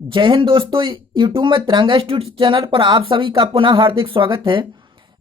जय हिंद दोस्तों। यूट्यूब में तिरंगा इंस्टीट्यूट चैनल पर आप सभी का पुनः हार्दिक स्वागत है।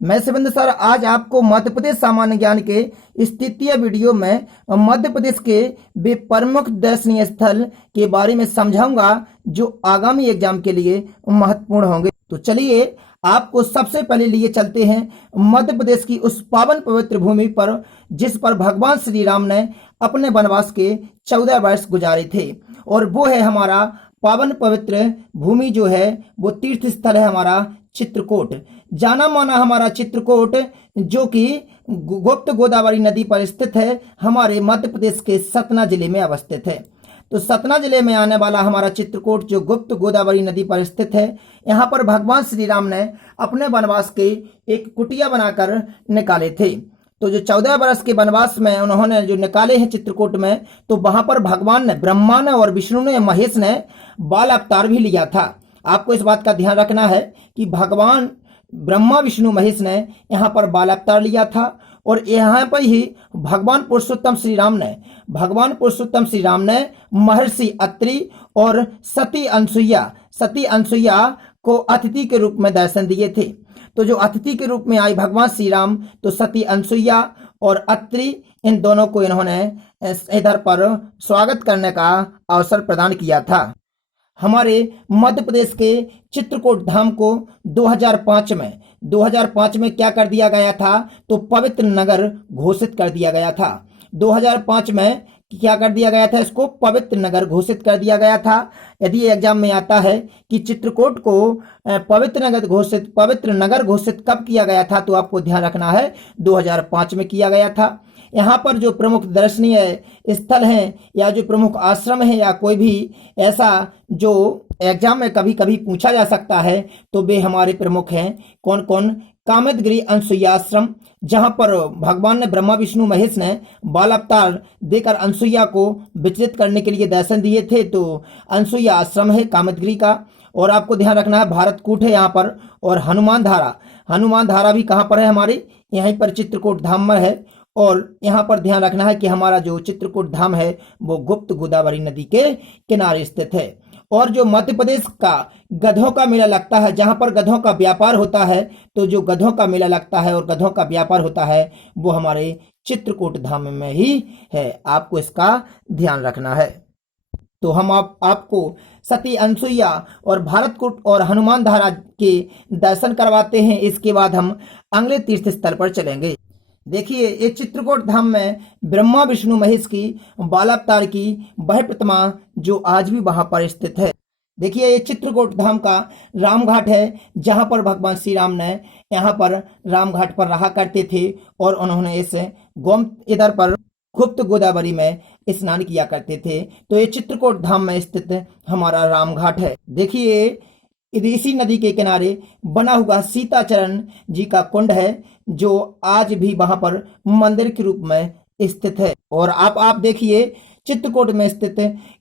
मैं शिवेंद्र सर आज आपको मध्य प्रदेश सामान्य ज्ञान के इस तृतीय वीडियो में मध्य प्रदेश के वे प्रमुख दर्शनीय स्थल के बारे में समझाऊंगा जो आगामी एग्जाम के लिए महत्वपूर्ण होंगे। तो चलिए आपको सबसे पहले लिए चलते हैं मध्य प्रदेश की उस पावन पवित्र भूमि पर जिस पर भगवान श्री राम ने अपने वनवास के 14 वर्ष गुजारे थे, और वो है हमारा पावन पवित्र भूमि जो है वो तीर्थ स्थल है हमारा चित्रकूट। जाना माना हमारा चित्रकूट जो कि गुप्त गोदावरी नदी पर स्थित है, हमारे मध्य प्रदेश के सतना जिले में अवस्थित है। तो सतना जिले में आने वाला हमारा चित्रकूट जो गुप्त गोदावरी नदी पर स्थित है, यहाँ पर भगवान श्री राम ने अपने वनवास के एक कुटिया बनाकर निकाले थे। तो जो 14 वर्ष के वनवास में उन्होंने जो निकाले हैं चित्रकूट में, तो वहां पर भगवान ने, ब्रह्मा ने और विष्णु ने, महेश ने बाल अवतार भी लिया था। आपको इस बात का ध्यान रखना है कि भगवान ब्रह्मा विष्णु महेश ने यहाँ पर बाल अवतार लिया था, और यहाँ पर ही भगवान पुरुषोत्तम श्री राम ने महर्षि अत्रि और सती अनसुईया को अतिथि के रूप में दर्शन दिए थे। तो जो अतिथि के रूप में आई भगवान श्री राम, तो सती अनसुईया और अत्रि, इन दोनों को इन्होंने इधर पर स्वागत करने का अवसर प्रदान किया था। हमारे मध्य प्रदेश के चित्रकूट धाम को 2005 में क्या कर दिया गया था, तो पवित्र नगर घोषित कर दिया गया था। 2005 में क्या कर दिया गया था, इसको पवित्र नगर घोषित कर दिया गया था। यदि एग्जाम में आता है कि चित्रकूट को पवित्र नगर घोषित कब किया गया था, तो आपको ध्यान रखना है 2005 में किया गया था। यहाँ पर जो प्रमुख दर्शनीय स्थल हैं या जो प्रमुख आश्रम है या कोई भी ऐसा जो एग्जाम में कभी कभी पूछा जा सकता है, तो वे हमारे प्रमुख हैं। कौन कौन? कामदगिरी अनसुईया आश्रम, जहां पर भगवान ने, ब्रह्मा विष्णु महेश ने बाल अवतार देकर अनसुईया को विचलित करने के लिए दर्शन दिए थे, तो अनसुईया आश्रम है कामदगिरी का। और आपको ध्यान रखना है भारतकूट है यहाँ पर, और हनुमान धारा भी कहाँ पर है, हमारे यहीं पर चित्रकूट धाम में है। और यहाँ पर ध्यान रखना है कि हमारा जो चित्रकूट धाम है वो गुप्त गोदावरी नदी के किनारे स्थित है। और जो मध्य प्रदेश का गधों का मेला लगता है, जहां पर गधों का व्यापार होता है, तो जो गधों का मेला लगता है और गधों का व्यापार होता है वो हमारे चित्रकूट धाम में ही है। आपको इसका ध्यान रखना है। तो हम आपको सती अनसुईया और भारतकूट और हनुमान धारा के दर्शन करवाते हैं। इसके बाद हम अगले तीर्थ स्थल पर चलेंगे। देखिए, ये चित्रकूट धाम में ब्रह्मा विष्णु महेश की बाल अवतार की वह प्रतिमा जो आज भी वहां पर स्थित है। देखिए, ये चित्रकूट धाम का रामघाट है, जहां पर भगवान श्री राम ने यहाँ पर रामघाट पर रहा करते थे, और उन्होंने इधर पर गुप्त गोदावरी में स्नान किया करते थे। तो ये चित्रकूट धाम में स्थित हमारा रामघाट है। देखिए, इसी नदी के किनारे बना हुआ सीताचरण जी का कुंड है, जो आज भी वहां पर मंदिर के रूप में स्थित है। और आप देखिए, चित्रकूट में स्थित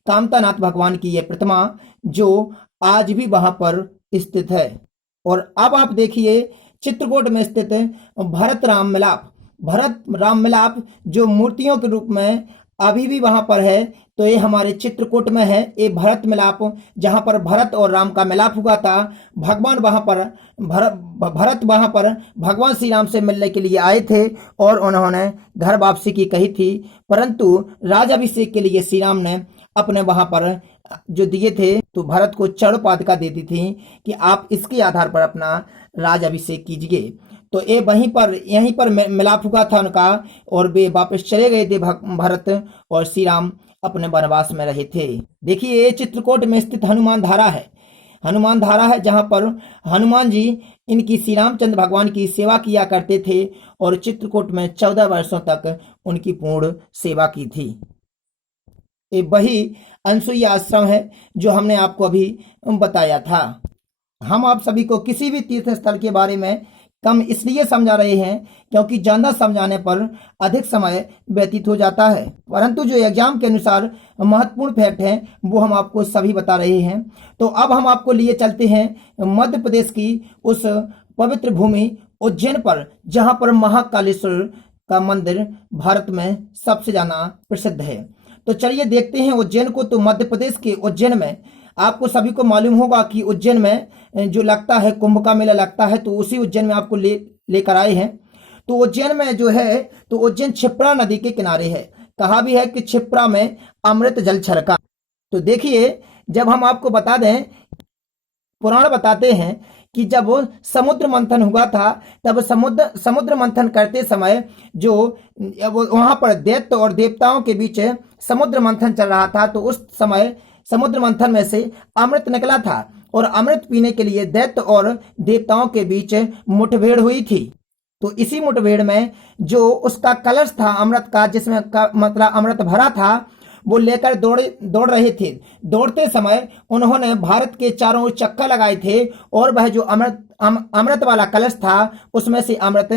कामतानाथ भगवान की यह प्रतिमा जो आज भी वहां पर स्थित है। और अब आप देखिए, चित्रकूट में स्थित भरत राम मिलाप जो मूर्तियों के रूप में अभी भी वहां पर है, तो ये हमारे चित्रकूट में है। ये भरत मिलाप, जहां पर भरत और राम का मिलाप हुआ था। भरत वहां पर भगवान श्री राम से मिलने के लिए आए थे, और उन्होंने घर वापसी की कही थी, परंतु राजाभिषेक के लिए श्री राम ने अपने वहां पर जो दिए थे, तो भरत को चढ़ पादुका दे दी थी कि आप इसके आधार पर अपना राजाभिषेक कीजिए। तो ये यहीं पर मिलाप हुआ था उनका, और वे वापस चले गए थे भरत, और श्री राम अपने वनवास में रहे थे। देखिए, ये चित्रकूट में स्थित हनुमान धारा है, जहां पर हनुमान जी इनकी श्री रामचंद्र भगवान की सेवा किया करते थे, और चित्रकूट में 14 वर्षों तक उनकी पूर्ण सेवा की थी। ये वही अनसुईया आश्रम है जो हमने आपको अभी बताया था। हम आप सभी को किसी भी तीर्थ स्थल के बारे में कम इसलिए समझा रहे हैं क्योंकि ज्यादा समझाने पर अधिक समय व्यतीत हो जाता है, परंतु जो एग्जाम के अनुसार महत्वपूर्ण फैक्ट हैं वो हम आपको सभी बता रहे हैं। तो अब हम आपको लिए चलते हैं मध्य प्रदेश की उस पवित्र भूमि उज्जैन पर, जहां पर महाकालेश्वर का मंदिर भारत में सबसे ज्यादा प्रसिद्ध है। तो चलिए देखते हैं उज्जैन को। तो मध्य प्रदेश के उज्जैन में आपको सभी को मालूम होगा कि उज्जैन में जो लगता है कुंभ का मेला लगता है, तो उसी उज्जैन में आपको लेकर आए हैं। तो उज्जैन में जो है, तो उज्जैन क्षिप्रा नदी के किनारे है। कहा भी है कि क्षिप्रा में अमृत जल छलका। तो देखिए, जब हम आपको बता दें, पुराण बताते हैं कि जब समुद्र मंथन हुआ था, तब समुद्र मंथन करते समय जो वहां पर दैत्य और देवताओं के बीच समुद्र मंथन चल रहा था, तो उस समय समुद्र मंथन में से अमृत निकला था और अमृत पीने के लिए दैत्य और देवताओं के बीच मुठभेड़ हुई थी। तो इसी मुठभेड़ में जो उसका कलश था अमृत का, जिसमें मतलब अमृत भरा था, वो लेकर दौड़ रहे थे। दौड़ते समय उन्होंने भारत के चारों ओर चक्कर लगाए थे और वह जो अमृत वाला कलश था, उसमें से अमृत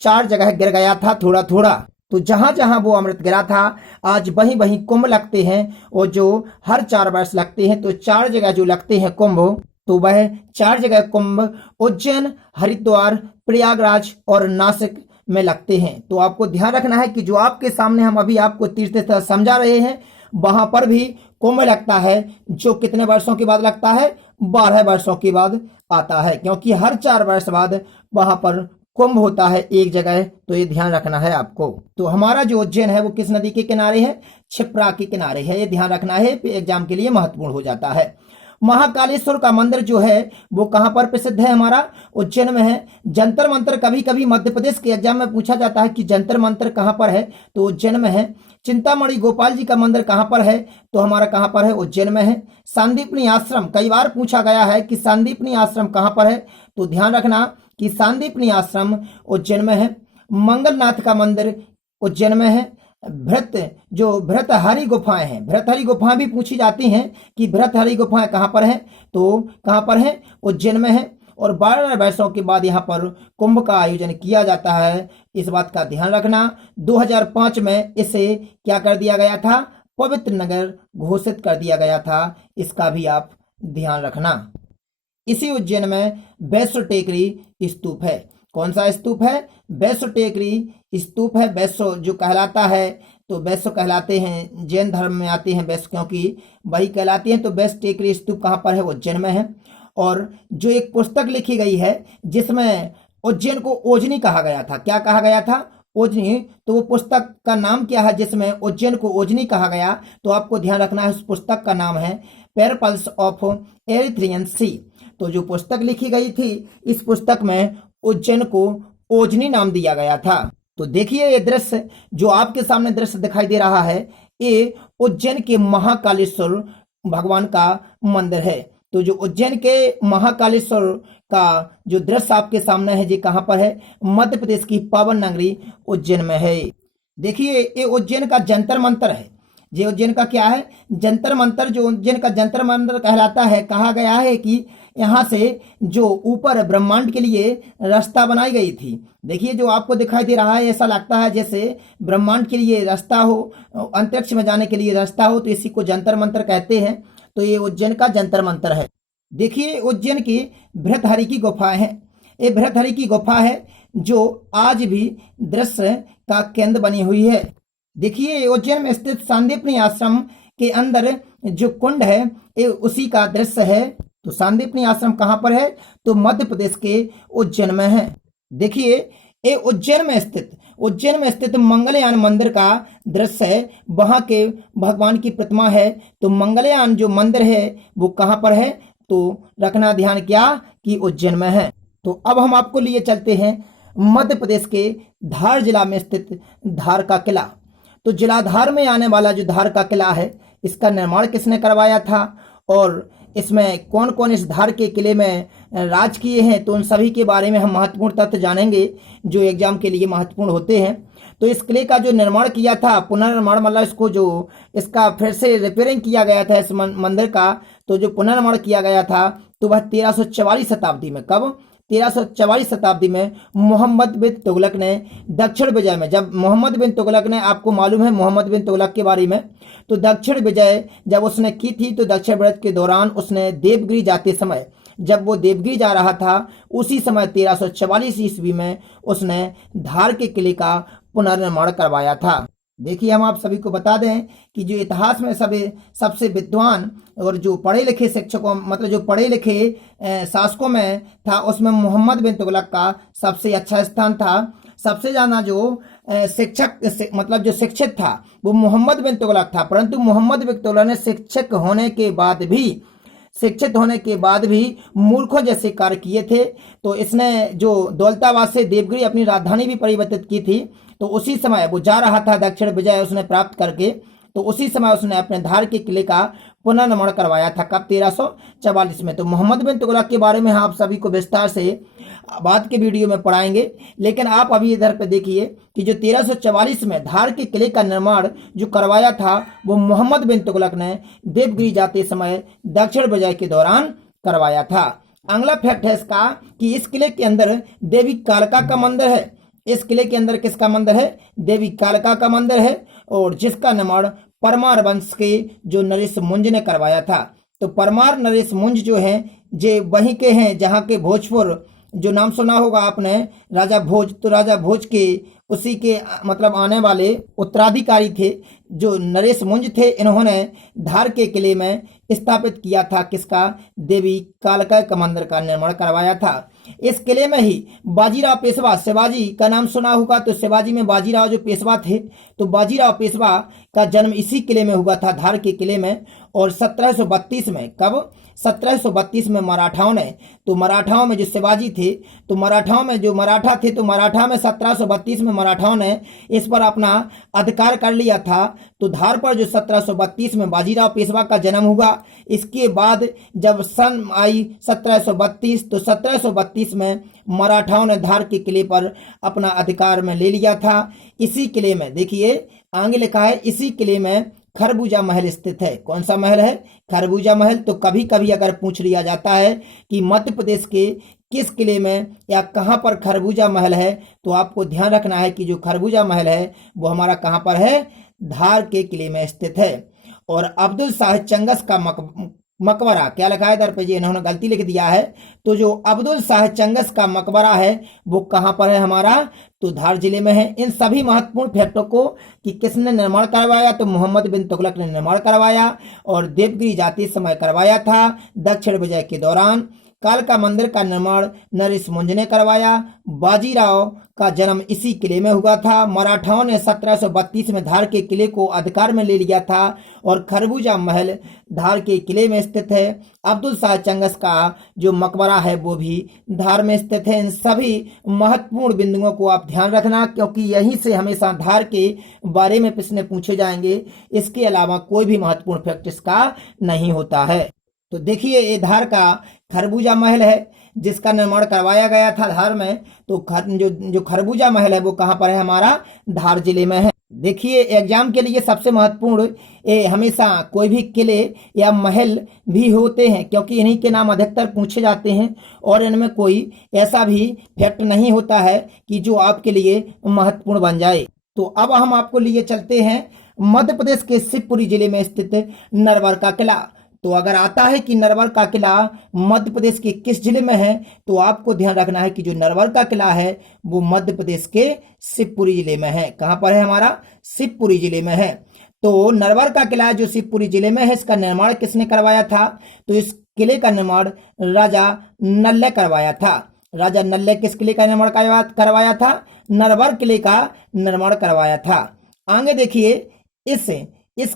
4 जगह गिर गया था, थोड़ा थोड़ा। तो जहां जहां वो अमृत गिरा था, आज वहीं वहीं कुंभ लगते हैं, और जो हर 4 वर्ष लगते हैं, तो 4 जगह जो लगते हैं कुंभ, तो वह 4 जगह कुंभ उज्जैन, हरिद्वार, प्रयागराज और नासिक में लगते हैं। तो आपको ध्यान रखना है कि जो आपके सामने हम अभी आपको तीर्थ स्थल समझा रहे हैं, वहां पर भी कुंभ लगता है, जो कितने वर्षों के बाद लगता है? 12 वर्षों के बाद आता है, क्योंकि हर 4 वर्ष बाद वहां पर कुंभ होता है एक जगह। तो ये ध्यान रखना है आपको। तो हमारा जो उज्जैन है वो किस नदी के किनारे है? क्षिप्रा के किनारे है। ये ध्यान रखना है, एग्जाम के लिए महत्वपूर्ण हो जाता है। महाकालेश्वर का मंदिर जो है वो कहां पर प्रसिद्ध है? हमारा उज्जैन में है। जंतर मंतर, कभी कभी मध्य प्रदेश के एग्जाम में पूछा जाता है कि जंतर मंतर कहां पर है, तो उज्जैन में है। चिंतामणि गोपाल जी का मंदिर कहां पर है? तो हमारा कहां पर है? उज्जैन में है। सांदीपनी आश्रम, कई बार पूछा गया है कि सांदीपनी आश्रम कहां पर है, तो ध्यान रखना कि सांदीपनी आश्रम उज्जैन में है। मंगलनाथ का मंदिर उज्जैन में है। भृतहरि गुफाएं हैं, भृतहरि गुफाएं भी पूछी जाती हैं कि भृतहरि गुफाएं कहां पर हैं, तो कहां पर है? उज्जैन में है। और 12 वर्षों के बाद यहां पर कुंभ का आयोजन किया जाता है, इस बात का ध्यान रखना। 2005 में इसे क्या कर दिया गया था? पवित्र नगर घोषित कर दिया गया था, इसका भी आप ध्यान रखना। इसी उज्जैन में वैश्व टेकरी स्तूप है। कौन सा स्तूप है? वैश्व टेकरी स्तूप है। वैश्व जो कहलाता है, तो वैश्व कहलाते हैं, जैन धर्म में आते हैं वैश्व, क्योंकि वही कहलाती हैं। तो वैश्व टेकरी स्तूप कहां पर है? उज्जैन में है। और जो एक पुस्तक लिखी गई है जिसमें उज्जैन को ओजनी कहा गया था, क्या कहा गया था? ओजनी। तो वो पुस्तक का नाम क्या है जिसमें उज्जैन को ओजनी कहा गया? तो आपको ध्यान रखना है, उस पुस्तक का नाम है पेरपल्स ऑफ एरिथ्रियन सी। तो जो पुस्तक लिखी गई थी, इस पुस्तक में उज्जैन को ओजनी नाम दिया गया था। तो देखिए, ये दृश्य जो आपके सामने दृश्य दिखाई दे रहा है, ये उज्जैन के महाकालेश्वर भगवान का मंदिर है। तो जो उज्जैन के महाकालेश्वर का जो दृश्य आपके सामने है, जी कहां पर है? मध्य प्रदेश की पावन नगरी उज्जैन में है। देखिए, ये उज्जैन का जंतर मंतर है। ये उज्जैन का क्या है? जंतर मंतर। जो उज्जैन का जंतर मंतर कहलाता है, कहा गया है कि यहाँ से जो ऊपर ब्रह्मांड के लिए रास्ता बनाई गई थी। देखिए, जो आपको दिखाई दे रहा है, ऐसा लगता है जैसे ब्रह्मांड के लिए रास्ता हो, अंतरिक्ष में जाने के लिए रास्ता हो, तो इसी को जंतर मंतर कहते हैं। तो ये उज्जैन का जंतर मंतर है। देखिए, उज्जैन की भृतहरि की गुफाएं हैं। ये भृतहरि की गुफा है जो आज भी दृश्य का केंद्र बनी हुई है। देखिए, उज्जैन में स्थित सांदीपनी आश्रम के अंदर जो कुंड है, ये उसी का दृश्य है। तो सांदीपनी आश्रम कहां पर है? तो मध्य प्रदेश के उज्जैन में है। देखिए, ये उज्जैन में स्थित मंगलयान मंदिर का दृश्य है। वहां के भगवान की प्रतिमा है। तो मंगलयान जो मंदिर है वो कहां पर है? तो रखना ध्यान क्या कि उज्जैन में है। तो अब हम आपको लिए चलते हैं मध्य प्रदेश के धार जिला में स्थित धार का किला। तो जिला धार में आने वाला जो धार का किला है, इसका निर्माण किसने करवाया था और इसमें कौन कौन इस धार के किले में राज किए हैं, तो उन सभी के बारे में हम महत्वपूर्ण तथ्य जानेंगे जो एग्जाम के लिए महत्वपूर्ण होते हैं। तो इस किले का जो निर्माण किया था, पुनर्निर्माण, मतलब इसको जो इसका फिर से रिपेयरिंग किया गया था इस मंदिर का, तो जो पुनर्निर्माण किया गया था, तो वह 1344 शताब्दी में, कब? 1344 शताब्दी में मोहम्मद बिन तुगलक ने दक्षिण विजय में, जब मोहम्मद बिन तुगलक ने, आपको मालूम है मोहम्मद बिन तुगलक के बारे में, तो दक्षिण विजय जब उसने की थी, तो दक्षिण व्रत के दौरान उसने देवगिरी जाते समय, जब वो देवगिरी जा रहा था, उसी समय 1344 ईस्वी में उसने धार के किले का पुनर्निर्माण करवाया था। देखिए, हम आप सभी को बता दें कि जो इतिहास में सबसे विद्वान और जो पढ़े लिखे शिक्षकों, मतलब जो पढ़े लिखे शासकों में था, उसमें मोहम्मद बिन तुगलक का सबसे अच्छा स्थान था। सबसे ज्यादा जो मतलब जो शिक्षित था वो मोहम्मद बिन तुगलक था, परंतु मोहम्मद बिन तुगलक ने शिक्षित होने के बाद भी मूर्खों जैसे कार्य किए थे। तो इसने जो दौलताबाद से देवगिरी अपनी राजधानी भी परिवर्तित की थी, तो उसी समय वो जा रहा था दक्षिण विजय उसने प्राप्त करके, तो उसी समय उसने अपने धार के किले का पुनर्निर्माण करवाया था। कब? 1344 में। तो मोहम्मद बिन तुगलक के बारे में आप सभी को विस्तार से बाद के वीडियो में पढ़ाएंगे, लेकिन आप अभी इधर पे देखिए कि जो 1344 में धार के किले का निर्माण जो करवाया था वो मोहम्मद बिन तुगलक ने देवगिरी जाते समय दक्षिण विजय के दौरान करवाया था। अगला फैक्ट है इसका कि इस किले के अंदर देवी कालका का मंदिर है। इस किले के अंदर किसका मंदिर है? देवी कालका का मंदिर है, और जिसका निर्माण परमार वंश के जो नरेश मुंज ने करवाया था। तो परमार नरेश मुंज जो है जे वहीं के हैं जहां के भोजपुर, जो नाम सुना होगा आपने राजा भोज, तो राजा भोज के उसी के मतलब आने वाले उत्तराधिकारी थे जो नरेश मुंज थे। इन्होंने धार के किले में स्थापित किया था किसका? देवी कालका का मंदिर का निर्माण करवाया था। इस किले में ही बाजीराव पेशवा, शिवाजी का नाम सुना होगा, तो शिवाजी में बाजीराव जो पेशवा थे, तो बाजीराव पेशवा का जन्म इसी किले में हुआ था, धार के किले में। और 1732 में, कब? 1732 में मराठाओं ने, तो मराठाओं में जो शिवाजी थे, तो मराठाओं में जो मराठा थे, तो मराठा में 1732 में मराठाओं ने इस पर अपना अधिकार कर लिया था। तो धार पर जो 1732 में बाजीराव पेशवा का जन्म हुआ, इसके बाद जब सन आई 1732, तो 1732 में मराठाओं ने धार के किले पर अपना अधिकार में ले लिया था। इसी किले में देखिए आगे लिखा है, इसी किले में खरबूजा महल स्थित है। कौन सा महल है? खरबूजा महल। तो कभी कभी अगर पूछ लिया जाता है कि मध्य प्रदेश के किस किले में या कहां पर खरबूजा महल है, तो आपको ध्यान रखना है कि जो खरबूजा महल है वो हमारा कहां पर है? धार के किले में स्थित है। और अब्दुल शाह चंगस का मकबरा, क्या लिखा है इधर पे? जी इन्होंने गलती लिख दिया है। तो जो अब्दुल शाह चंगस का मकबरा है वो कहां पर है हमारा? तो धार जिले में है। इन सभी महत्वपूर्ण फैक्टों को कि किसने निर्माण करवाया, तो मोहम्मद बिन तुगलक ने निर्माण करवाया और देवगिरी जाते समय करवाया था दक्षिण विजय के दौरान। कालका मंदिर का निर्माण नरेश मुंज ने करवाया। बाजीराव का जन्म इसी किले में हुआ था। मराठाओं ने 1732 में धार के किले को अधिकार में ले लिया था और खरबूजा महल धार के किले में स्थित है। अब्दुल शाह चंगस का जो मकबरा है वो भी धार में स्थित है। इन सभी महत्वपूर्ण बिंदुओं को आप ध्यान रखना, क्योंकि यहीं से हमेशा धार के बारे में प्रश्न पूछे जाएंगे। इसके अलावा कोई भी महत्वपूर्ण फैक्ट इसका नहीं होता है। तो देखिए ये धार का खरबूजा महल है जिसका निर्माण करवाया गया था धार में। तो जो खरबूजा महल है वो कहां पर है? हमारा धार जिले में है। देखिए एग्जाम के लिए सबसे महत्वपूर्ण हमेशा कोई भी किले या महल भी होते हैं, क्योंकि इन्हीं के नाम अधिकतर पूछे जाते हैं और इनमें कोई ऐसा भी फैक्ट नहीं होता है कि जो आपके लिए महत्वपूर्ण बन जाए। तो अब हम आपको लिए चलते हैं मध्य प्रदेश के शिवपुरी जिले में स्थित नरवर का किला। तो अगर आता है कि नरवर का किला मध्य प्रदेश के किस जिले में है, तो आपको ध्यान रखना है कि जो नरवर का किला है वो मध्य प्रदेश के शिवपुरी जिले में है। कहां पर है? हमारा शिवपुरी जिले में है। तो नरवर का किला जो शिवपुरी जिले में है, इसका निर्माण किसने करवाया था? तो इस किले का निर्माण राजा नल्ले करवाया था। राजा नल्ले किस किले का निर्माण करवाया था? नरवर किले का निर्माण करवाया था। आगे देखिए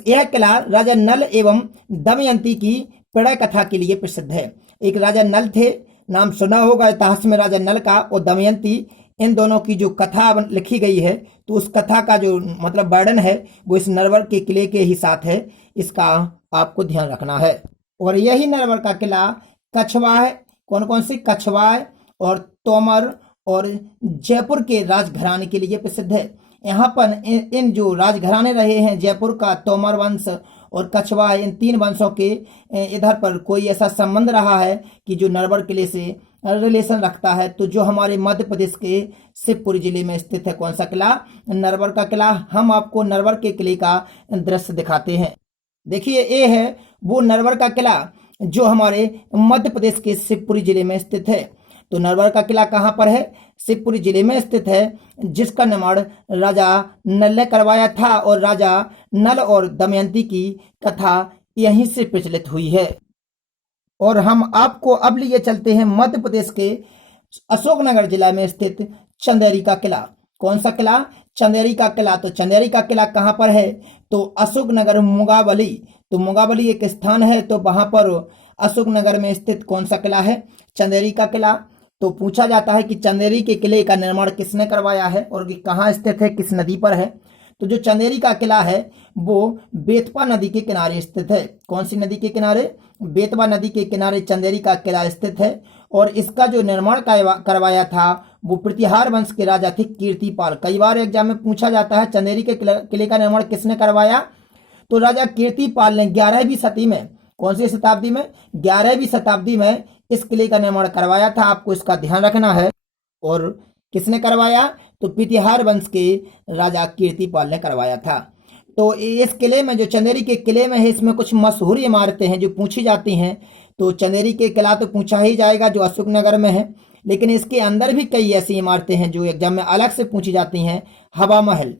यह किला राजा नल एवं दमयंती की प्रणय कथा के लिए प्रसिद्ध है। एक राजा नल थे, नाम सुना होगा इतिहास में राजा नल का, और दमयंती, इन दोनों की जो कथा लिखी गई है, तो उस कथा का जो मतलब वर्णन है वो इस नरवर के किले के ही साथ है। इसका आपको ध्यान रखना है। और यही नरवर का किला कछवाह, कौन कौन सी? कछवाह और तोमर और जयपुर के राजघराने के लिए प्रसिद्ध है। यहाँ पर इन जो राजघराने रहे हैं, जयपुर का तोमर वंश और कछवाह, इन तीन वंशों के इधर पर कोई ऐसा संबंध रहा है कि जो नरवर किले से रिलेशन रखता है। तो जो हमारे मध्य प्रदेश के शिवपुरी जिले में स्थित है कौन सा किला? नरवर का किला। हम आपको नरवर के किले का दृश्य दिखाते हैं। देखिए ये है वो नरवर का किला जो हमारे मध्य प्रदेश के शिवपुरी जिले में स्थित है। तो नरवर का किला कहाँ पर है? शिवपुरी जिले में स्थित है, जिसका निर्माण राजा नल ने करवाया था और राजा नल और दमयंती की कथा यहीं से प्रचलित हुई है। और हम आपको अब लिए चलते हैं मध्य प्रदेश के अशोकनगर जिला में स्थित चंदेरी का किला। कौन सा किला? चंदेरी का किला। तो चंदेरी का किला कहाँ पर है? तो अशोकनगर मुगावली। तो मुगावली एक स्थान है, तो वहां पर अशोकनगर में स्थित कौन सा किला है? चंदेरी का किला। तो पूछा जाता है कि चंदेरी के किले का निर्माण किसने करवाया है और कहाँ स्थित है, किस नदी पर है? तो जो चंदेरी का किला है वो बेतवा नदी के किनारे स्थित है। कौन सी नदी के किनारे? बेतवा नदी के किनारे चंदेरी का किला स्थित है। और इसका जो निर्माण करवाया था वो प्रतिहार वंश के राजा थे कीर्तिपाल। कई बार एग्जाम में पूछा जाता है चंदेरी के किले का निर्माण किसने करवाया? तो राजा कीर्तिपाल ने 11वीं सदी में, कौन सी शताब्दी में? 11वीं शताब्दी में इस किले का निर्माण करवाया था। आपको इसका ध्यान रखना है। और किसने करवाया? तो प्रतिहार वंश के राजा कीर्तिपाल ने करवाया था। तो इस किले में, जो चंदेरी के किले में है, इसमें कुछ मशहूर इमारतें हैं जो पूछी जाती हैं। तो चंदेरी के किला तो पूछा ही जाएगा जो अशोकनगर में है, लेकिन इसके अंदर भी कई ऐसी इमारतें हैं जो एग्जाम में अलग से पूछी जाती हैं। हवा महल,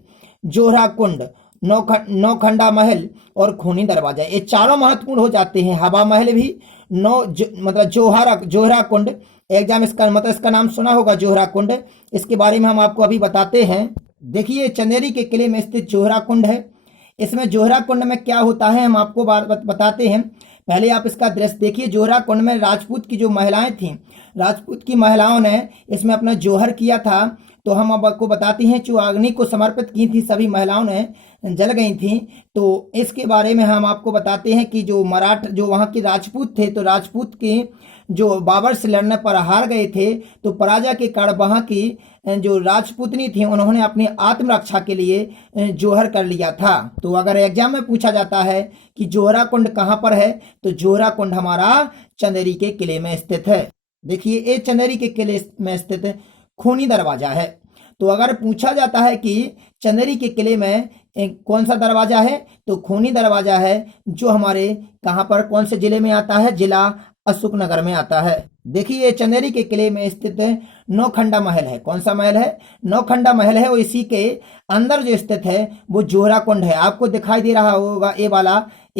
जोहरा कुंड, नौखंडा महल और खूनी दरवाजा, ये चारों महत्वपूर्ण हो जाते हैं। हवा महल भी, मतलब जोहरा कुंड, एग्जाम इसका नाम सुना होगा, जोहरा कुंड। इसके बारे में हम आपको अभी बताते हैं। देखिए, चंदेरी के किले में स्थित जोहरा कुंड है। इसमें जोहरा कुंड में क्या होता है हम आपको बताते हैं। पहले आप इसका दृश्य देखिए। जोहरा कुंड में राजपूत की जो महिलाएं थीं, राजपूत की महिलाओं ने इसमें अपना जोहर किया था। तो हम अब आपको बताते हैं, जो अग्नि को समर्पित की थी सभी महिलाओं ने, जल गई थी। तो इसके बारे में हम आपको बताते हैं कि जो वहाँ के राजपूत थे, तो राजपूत के जो बाबर से लड़ने पर हार गए थे, तो पराजय के कारण वहाँ की जो राजपूतनी थी उन्होंने अपनी आत्मरक्षा के लिए जोहर कर लिया था। तो अगर एग्जाम में पूछा जाता है कि जोहरा कुंड कहाँ पर है, तो जोहरा कुंड हमारा चंदेरी के किले में स्थित है। देखिए, ये चंदेरी के किले में स्थित खूनी दरवाजा है। तो अगर पूछा जाता है कि चंदेरी के किले में कौन सा दरवाजा है, तो खूनी दरवाजा है, जो हमारे कहाँ पर, कौन से जिले में आता है? जिला अशोकनगर में आता है। देखिए, चंदेरी के किले में स्थित नौखंडा महल है। कौन सा महल है? नौखंडा महल है। वो इसी के अंदर जो स्थित है वो जोहरा कुंड है। आपको दिखाई दे रहा होगा, ये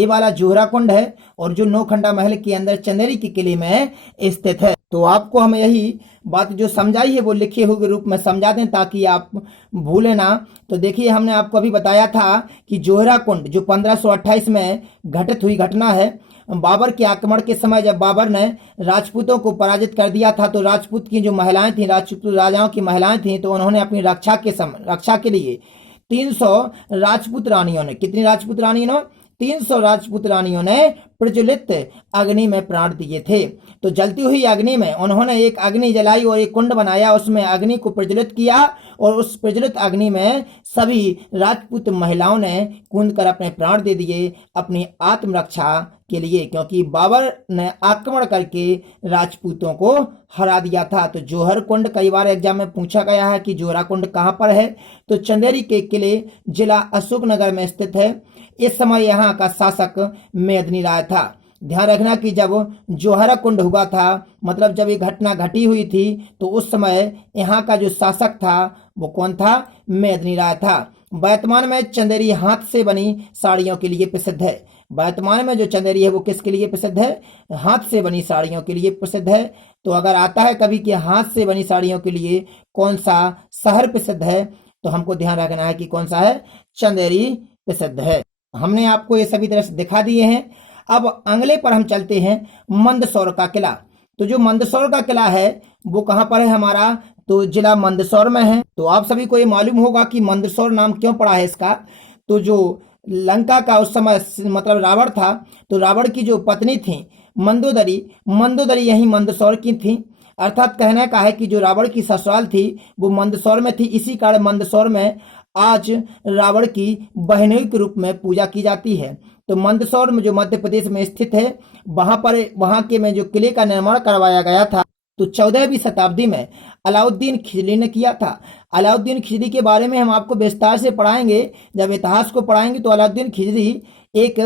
वाला जोहरा कुंड है, और जो नौखंडा महल के अंदर चंदेरी के किले में स्थित है। तो आपको हम यही बात जो समझाई है वो लिखे हुए रूप में समझा दें ताकि आप भूलें ना। तो देखिए, हमने आपको अभी बताया था कि जोहरा कुंड जो 1528 में घटित हुई घटना है, बाबर के आक्रमण के समय जब बाबर ने राजपूतों को पराजित कर दिया था, तो राजपूत की जो महिलाएं थीं, राजपूत राजाओं की महिलाएं थीं, तो उन्होंने अपनी रक्षा के लिए 300 राजपूत रानियों ने, कितनी राजपूत रानियों ने? 300 राजपूत रानियों ने प्रज्वलित अग्नि में प्राण दिए थे। तो जलती हुई अग्नि में उन्होंने एक अग्नि जलाई और एक कुंड बनाया, उसमें अग्नि को प्रज्वलित किया, और उस प्रज्वलित अग्नि में सभी राजपूत महिलाओं ने कूद कर अपने प्राण दे दिए अपनी आत्मरक्षा के लिए, क्योंकि बाबर ने आक्रमण करके राजपूतों को हरा दिया था। तो जोहर कुंड कई बार एग्जाम में पूछा गया है कि जोहरा कुंड कहाँ पर है, तो चंदेरी के किले जिला अशोकनगर में स्थित है। इस समय यहाँ का शासक मेदिनी राय था। ध्यान रखना कि जब जोहरा कुंड हुआ था, मतलब जब ये घटना घटी हुई थी, तो उस समय यहाँ का जो शासक था वो कौन था? मेदिनी राय था। वर्तमान में चंदेरी हाथ से बनी साड़ियों के लिए प्रसिद्ध है। वर्तमान में जो चंदेरी है वो किसके लिए प्रसिद्ध है? हाथ से बनी साड़ियों के लिए प्रसिद्ध है। तो अगर आता है कभी कि हाथ से बनी साड़ियों के लिए कौन सा शहर प्रसिद्ध है, तो हमको ध्यान रखना है कि कौन सा है? चंदेरी प्रसिद्ध है। हमने आपको ये सभी तरह से दिखा दिए हैं। अब अगले पर हम चलते हैं, मंदसौर का किला। तो जो मंदसौर का किला है वो कहाँ पर है हमारा? तो जिला मंदसौर में है। तो आप सभी को ये मालूम होगा कि मंदसौर नाम क्यों पड़ा है इसका। तो जो लंका का उस समय मतलब रावण था, तो रावण की जो पत्नी थी मंदोदरी यही मंदसौर की थी। अर्थात कहने का है कि जो रावण की ससुराल थी वो मंदसौर में थी। इसी कारण मंदसौर में आज रावण की बहनोई के रूप में पूजा की जाती है। तो मंदसौर में जो मध्य प्रदेश में स्थित है, वहां के में जो किले का निर्माण करवाया गया था, तो 14वीं शताब्दी में अलाउद्दीन खिजरी ने किया था। अलाउद्दीन खिजरी के बारे में हम आपको विस्तार से पढ़ाएंगे। जब इतिहास को पढ़ाएंगे तो अलाउद्दीन खिजरी एक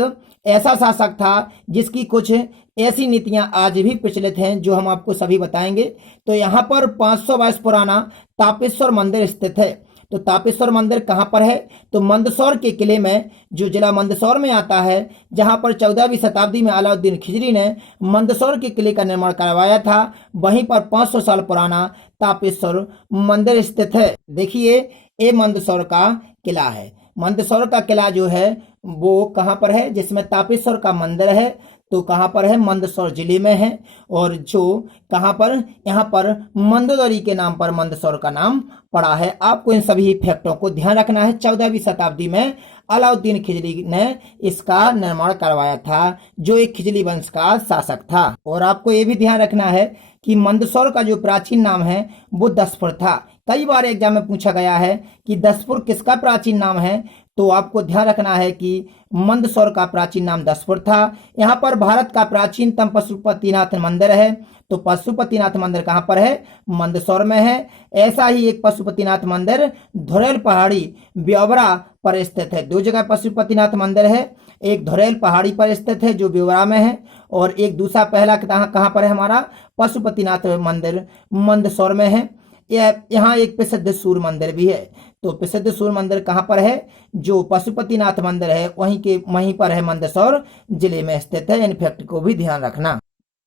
ऐसा शासक था जिसकी कुछ ऐसी नीतियां आज भी प्रचलित हैं जो हम आपको सभी बताएंगे। तो यहाँ पर 500 वर्ष पुराना तापेश्वर मंदिर स्थित है। तो तापेश्वर मंदिर कहाँ पर है? तो मंदसौर के किले में, जो जिला मंदसौर में आता है, जहां पर 14वीं शताब्दी में अलाउद्दीन खिजरी ने मंदसौर के किले का निर्माण करवाया था, वहीं पर 500 साल पुराना तापेश्वर मंदिर स्थित है। देखिए, ये मंदसौर का किला है। मंदसौर का किला जो है वो कहाँ पर है? जिसमें तापेश्वर का मंदिर है, तो कहाँ पर है? मंदसौर जिले में है। और जो कहाँ पर? यहाँ पर मंदोदरी के नाम पर मंदसौर का नाम पड़ा है। आपको इन सभी फैक्टों को ध्यान रखना है। 14वीं शताब्दी में अलाउद्दीन खिजरी ने इसका निर्माण करवाया था, जो एक खिजरी वंश का शासक था। और आपको ये भी ध्यान रखना है कि मंदसौर का जो प्राचीन नाम है वो दसपुर था। कई बार एग्जाम में पूछा गया है कि दसपुर किसका प्राचीन नाम है, तो आपको ध्यान रखना है कि मंदसौर का प्राचीन नाम दसपुर था। यहाँ पर भारत का प्राचीनतम पशुपतिनाथ मंदिर है। तो पशुपतिनाथ मंदिर कहाँ पर है? मंदसौर में है। ऐसा ही एक पशुपतिनाथ मंदिर धुरेल पहाड़ी ब्योबरा पर स्थित है। दो जगह पशुपतिनाथ मंदिर है, एक धुरेल पहाड़ी पर स्थित है जो ब्योबरा में है, और एक दूसरा पहला कहाँ पर है? हमारा पशुपतिनाथ मंदिर मंदसौर में है। यहाँ एक प्रसिद्ध सूर्य मंदिर भी है। तो प्रसिद्ध सूर्य मंदिर कहाँ पर है? जो पशुपतिनाथ मंदिर है वहीं पर है, मंदसौर जिले में स्थित है। इन फैक्ट को भी ध्यान रखना।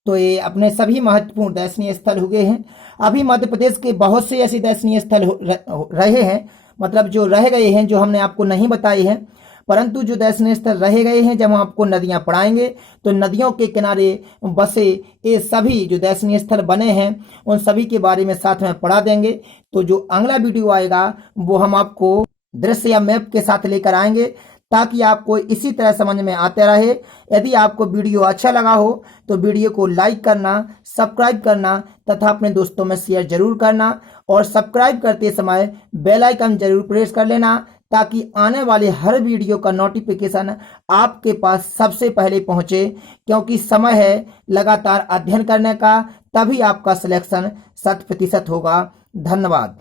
तो ये अपने सभी महत्वपूर्ण दर्शनीय स्थल हो गए हैं। अभी मध्य प्रदेश के बहुत से ऐसे दर्शनीय स्थल रहे हैं, मतलब जो रह गए हैं, जो हमने आपको नहीं बताए हैं, परंतु जो दर्शनीय स्थल रह गए हैं, जब हम आपको नदियां पढ़ाएंगे तो नदियों के किनारे बसे ये सभी जो दर्शनीय स्थल बने हैं उन सभी के बारे में साथ में पढ़ा देंगे। तो जो अगला वीडियो आएगा वो हम आपको दृश्य या मैप के साथ लेकर आएंगे, ताकि आपको इसी तरह समझ में आते रहे। यदि आपको वीडियो अच्छा लगा हो तो वीडियो को लाइक करना, सब्सक्राइब करना तथा अपने दोस्तों में शेयर जरूर करना, और सब्सक्राइब करते समय बेल आइकन जरूर प्रेस कर लेना, ताकि आने वाले हर वीडियो का नोटिफिकेशन आपके पास सबसे पहले पहुंचे। क्योंकि समय है लगातार अध्ययन करने का, तभी आपका सिलेक्शन 100% होगा। धन्यवाद।